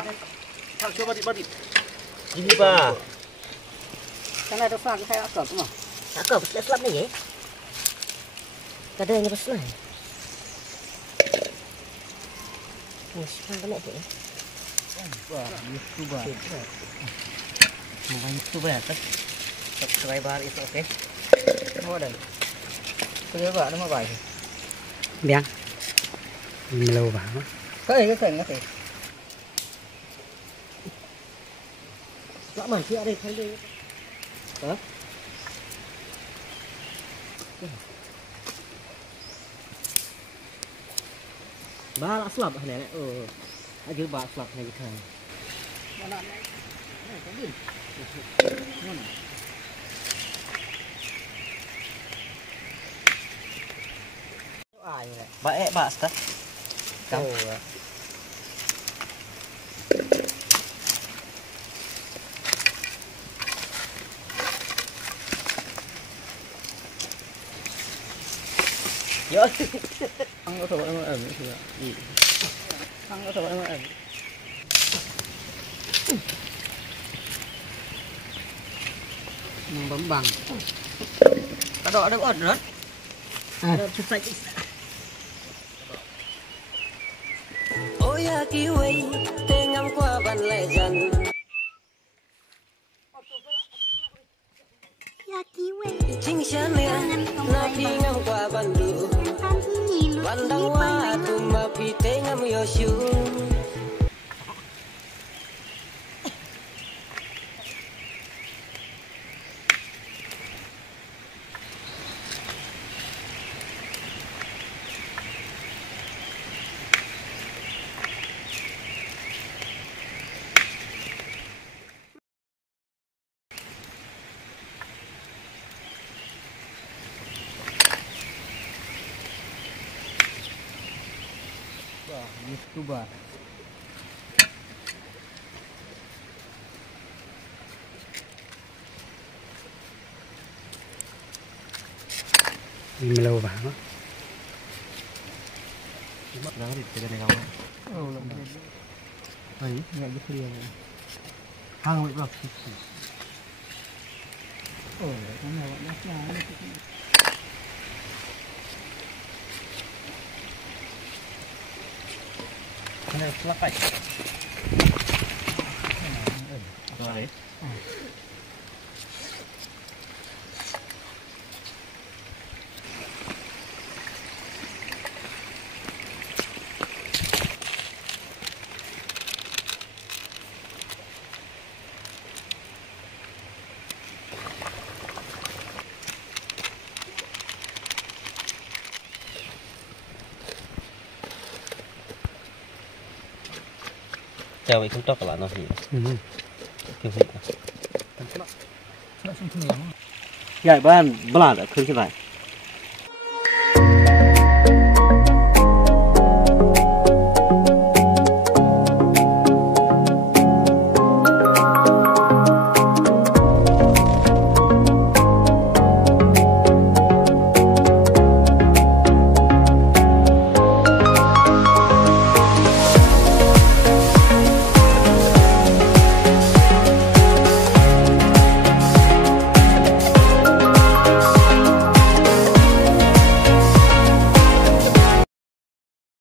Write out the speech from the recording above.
Coba di. Ini ba. Karena ada slag saya akap mah. Akap selap ni ye. Kadang ni pasal. Ni sekarang nak tu. Wah, YouTuber. Mungkin YouTuber kan. Subscriber is okay. Mau dah. Kerja apa nama baik. Biang. Melo ba. Cái cái. Lạ mày chưa đây thấy đây. Hả? Ba lạ slap này này. Aja ba slap này cái thằng. Mana? Có gì? Mana? Ai vậy? Ba sta. Kamu. Yo. Ăn có thôi em ẩn thì ăn có thôi em ẩn. Bấm bằng. Cái đó đâu ẩn nữa. Chụp sạch. Ôi ya kiwi, tên ngắm qua bàn lệ dần. Chính sáng liền, na phi ngắm qua bàn đủ. Bàn đau hoa, tụm mà phi tên ngắm yêu siêu. YouTuber. Melo ba. Mất đó thì cái này không. Đấy, nghe cái kia này. Hang vậy bro. Cái này bọn nó chơi. Cái này slap phải. Rồi đấy. Chào không cho các bạn nó gì kiểu gì Nó không thèm. Gài ban bả đã khơi cái này